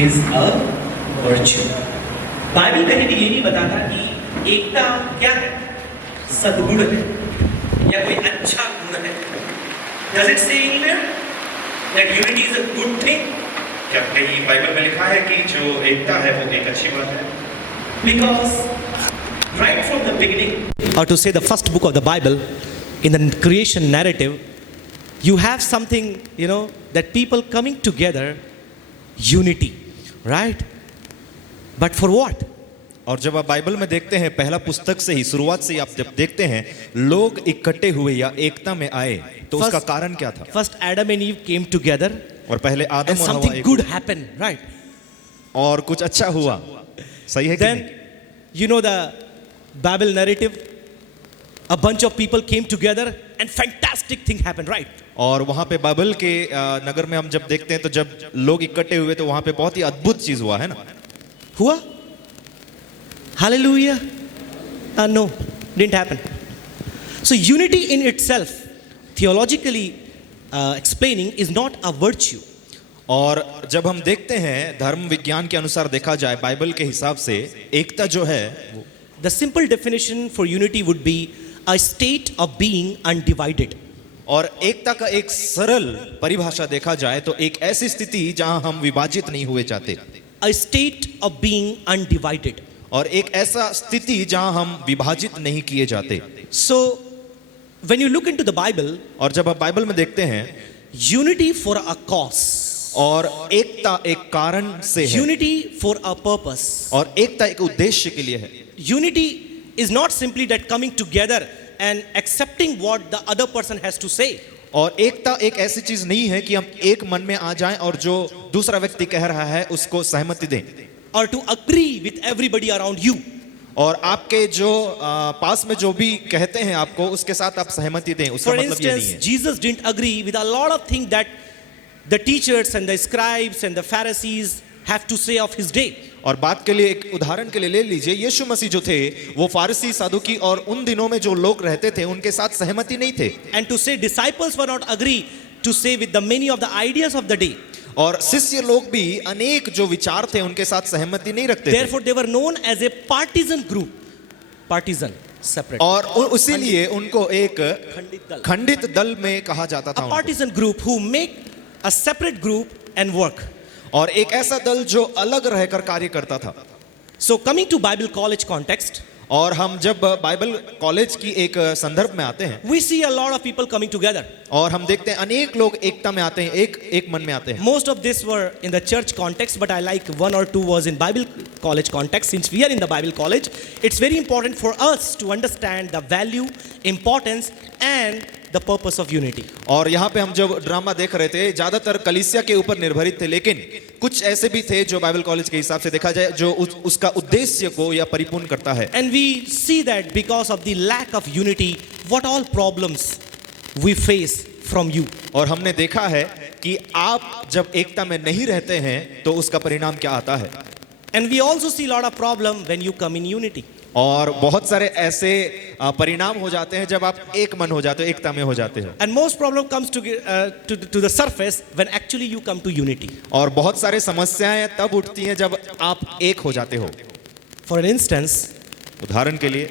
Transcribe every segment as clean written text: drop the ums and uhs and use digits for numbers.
is a virtue. Bible कहीं भी ये नहीं बताता कि एकता क्या है, सद्गुण है या कोई अच्छा गुण है. Does it say anywhere that unity is a good thing? क्या कहीं बाइबल में लिखा है कि जो एकता है वो एक अच्छी बात है? Because right from the beginning, or to say the first book of the Bible, in the creation narrative, you have something, that people coming together, unity, right? But for what? और जब आप बाइबल में देखते हैं, पहला पुस्तक से ही, शुरुआत से ही आप जब देखते हैं लोग इकट्ठे हुए या एकता में आए, तो उसका कारण क्या था? First Adam and Eve came together, और पहले आदम and और हवा something एक good happened, right? और कुछ अच्छा हुआ, सही है कि Then, नहीं? the Bible narrative, a bunch of people came together and fantastic thing happened, right? और वहाँ पे बाइबल के नगर में हम जब देखते हैं तो जब लोग इकट्ठे हुए तो वहाँ पे बहुत ही अद्भुत चीज हुआ, है ना? Hua? Hallelujah? No, didn't happen. So unity in itself, theologically explaining, is not a virtue. और जब हम देखते हैं धर्म विज्ञान के अनुसार देखा जाए, बाइबल के हिसाब से एकता जो है, The simple definition for unity would be a state of being undivided. और एकता का एक सरल परिभाषा देखा जाए तो एक ऐसी स्थिति जहां हम विभाजित नहीं हुए चाहते, A state of being undivided. और एक ऐसा स्थिति जहां हम विभाजित नहीं किए जाते. So when you look into the Bible, और जब आप बाइबल में देखते हैं, unity for a cause, और एकता एक कारण से है, unity for a purpose. और एकता एक उद्देश्य के लिए है. Unity is not simply that coming together and accepting what the other person has to say. और एकता एक ऐसी चीज नहीं है कि हम एक मन में आ जाएं और जो दूसरा व्यक्ति कह रहा है उसको सहमति दें, Or to agree with everybody around you. और आपके जो पास में जो भी कहते हैं आपको उसके साथ आप सहमति दें. उसका For मतलब ये नहीं instance, है. Jesus didn't agree with a lot of things that the teachers and the scribes and the Pharisees have to say of his day. और बात के लिए एक उदाहरण के लिए ले लीजिए, यीशु मसीह जो थे वो फारसी सादुकी और उन दिनों में जो लोग रहते थे उनके साथ सहमति नहीं थे. And to say disciples were not agree to say with the many of the ideas of the day. और शिष्य लोग भी अनेक जो विचार थे उनके साथ सहमति नहीं रखते थे. Therefore they were known as a partisan group. Partisan, separate. और उसीलिए उनको एक खंडित दल. खंडित दल में कहा जाता था A उनको. partisan group who make a separate group and work. और एक ऐसा दल जो अलग रहकर कार्य करता था. So coming to Bible college context, और हम जब बाइबल कॉलेज की एक संदर्भ में आते हैं, we see a lot of people coming together. और हम देखते हैं अनेक लोग एकता में आते हैं, एक मन में आते हैं. Most of this were in the church context, but I like one or two was in Bible college context. Since we are in the Bible college, it's very important for us to understand the value, importance and the purpose of unity. और यहाँ पे हम जब drama देख रहे थे ज्यादातर कलीसिया के ऊपर निर्भरित थे, लेकिन कुछ ऐसे भी थे जो बाइबल कॉलेज के हिसाब से देखा जाए जो उसका उद्देश्य को या परिपूर्ण करता है. And we see that because of the lack of unity, what all problems we face from you. और हमने देखा है कि आप जब एकता में नहीं रहते हैं तो उसका परिणाम क्या आता है. And we also see a lot of problem when you come in unity. और बहुत सारे ऐसे परिणाम हो जाते हैं जब आप एक मन हो जाते हो, एकता में हो जाते हो. And most problem comes to the surface when actually you come to unity. और बहुत सारे समस्याएं तब उठती हैं जब आप एक हो जाते हो. For instance, उदाहरण के लिए,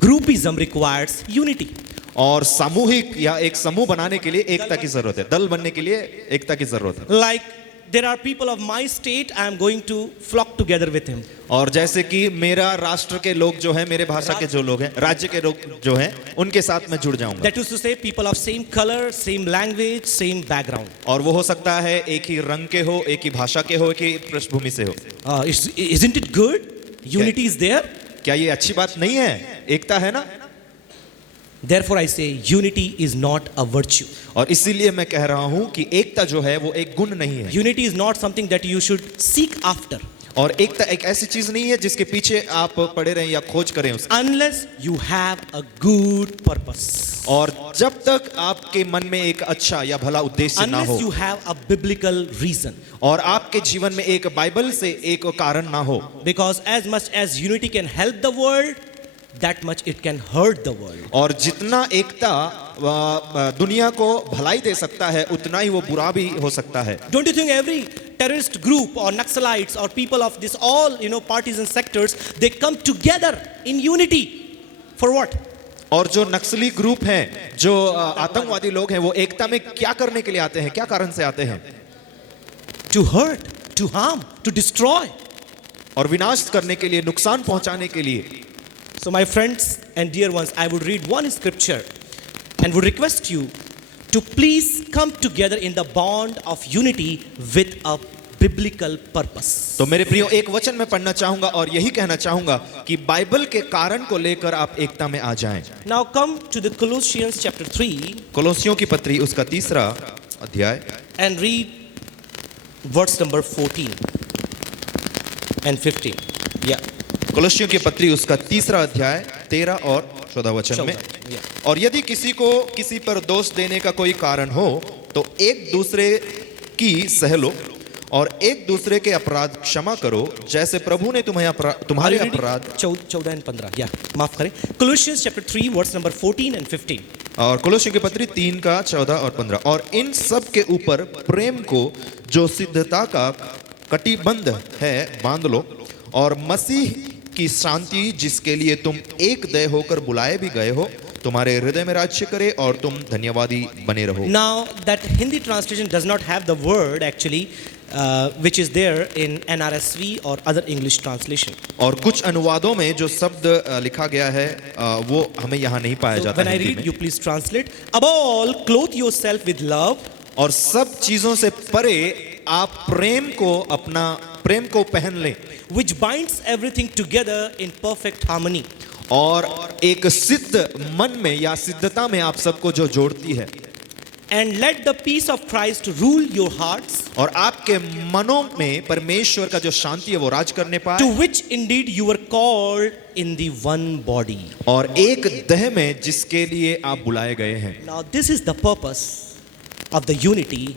groupism requires unity. और सामूहिक या एक समूह बनाने के लिए एकता की जरूरत है, दल बनने के लिए एकता की जरूरत है. Like there are people of my state, I am going to flock together with him. और जैसे कि मेरा राष्ट्र के लोग जो हैं, मेरे भाषा के जो लोग हैं, राज्य के लोग जो हैं, उनके साथ मैं जुड़ जाऊंगा. That is to say, people of same color, same language, same background. और वो हो सकता है एक ही रंग के हो, एक ही भाषा के हो, एक ही पृष्ठभूमि से हो. Isn't it good? Unity is there. क्या ये अच्छी बात नहीं है? एकता है ना. Therefore I say unity is not a virtue. और इसीलिए मैं कह रहा हूं कि एकता जो है वो एक गुण नहीं है. Unity is not something that you should seek after. और एकता एक ऐसी चीज नहीं है जिसके पीछे आप पड़े रहें या खोज करें उसकी. Unless you have a good purpose. और जब तक आपके मन में एक अच्छा या भला उद्देश्य ना हो, Unless you have a biblical reason. और आपके जीवन में एक बाइबल से एक कारण ना हो. Because as much as unity can help the world, that much it can hurt the world. और जितना एकता दुनिया को भलाई दे सकता है, उतना ही वो बुरा भी हो सकता है। Don't you think every terrorist group or Naxalites or people of this all, partisan sectors, they come together in unity for what? और जो नक्सली ग्रुप हैं, जो आतंकवादी लोग हैं, वो एकता में क्या करने के लिए आते हैं, क्या कारण से आते हैं? To hurt, to harm, to destroy. और विनाश करने के लिए, नुकसान पहुंचाने के लिए। So my friends and dear ones, I would read one scripture and would request you to please come together in the bond of unity with a biblical purpose. तो मेरे प्रियो, एक वचन मैं पढ़ना चाहूंगा और यही कहना चाहूंगा कि बाइबल के कारण को लेकर आप एकता में आ जाएं। Now come to the Colossians chapter 3 कोलोसियों की पत्री उसका 3 अध्याय and read verse number 14 and 15. Yeah. कोलोसियों की पत्री उसका 3 अध्याय 13 और 14 वचन में। Yeah. और यदि किसी को किसी पर दोष देने का कोई कारण हो तो एक दूसरे की सह लो और एक दूसरे के अपराध क्षमा करो, जैसे प्रभु ने तुम्हारे अपराध। 14 and 15. Yeah. माफ करें। Colossians chapter 3 verse number 14 and 15. और कोलोसियों की पत्री 3 का 14 और 15। और इन सब के ऊपर प्रेम को जो सिद्धता का कटिबंध है बांध लो, और मसीह की शांति जिसके लिए तुम एक देह होकर बुलाए भी गए हो, तुम्हारे हृदय में राज्य करे और तुम धन्यवादी बने रहो। Now that Hindi translation does not have the word actually which is there in NRSV or other English translation. और कुछ अनुवादों में जो शब्द लिखा गया है वो हमें यहाँ नहीं पाया So जाता when I हिंदी read, में। you please translate. Above all, clothe yourself with love. और सब चीजों से परे आप प्रेम को पहन लें, which binds everything together in perfect harmony. और एक सिद्ध मन में या सिद्धता में आप सबको जो जोड़ती है। And let the peace of Christ rule your hearts, और आपके मनों में परमेश्वर का जो शांति है वो राज करने to पाए, which indeed you were called in the one body. और एक देह में जिसके लिए आप बुलाए गए हैं। Now this is the purpose of the unity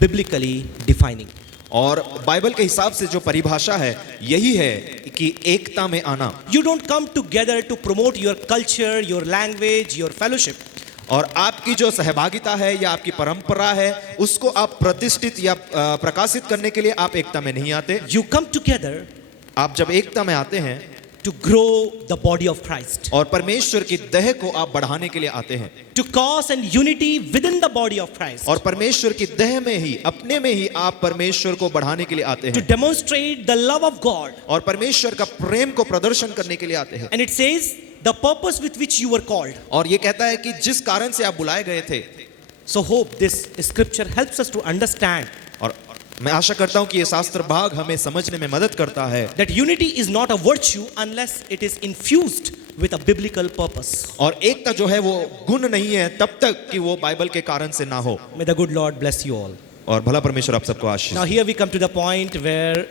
biblically defining. और बाइबल के हिसाब से जो परिभाषा है यही है कि एकता में आना। You don't come together to promote your culture, your language, your fellowship. और आपकी जो सहभागिता है या आपकी परंपरा है उसको आप प्रतिष्ठित या प्रकाशित करने के लिए आप एकता में नहीं आते। You come together आप जब एकता में आते हैं to grow the body of Christ, और परमेश्वर की देह को आप बढ़ाने के लिए आते हैं, to cause and unity within the body of Christ, और परमेश्वर की देह में ही अपने में ही आप परमेश्वर को बढ़ाने के लिए आते to हैं, demonstrate the love of God. और परमेश्वर का प्रेम को प्रदर्शन करने के लिए आते हैं। And it says the purpose with which you were called. और ये कहता है कि जिस कारण से आप बुलाए गए थे। So hope this scripture helps us to understand और मैं आशा करता हूं कि ये शास्त्र भाग हमें समझने में मदद करता है that unity is not a virtue unless it is infused with a biblical purpose. और एकता जो है वो गुण नहीं है तब तक कि वो बाइबल के कारण से ना हो। May the good Lord bless you all. और भला परमेश्वर आप सबको आशीष Now here we come to the point where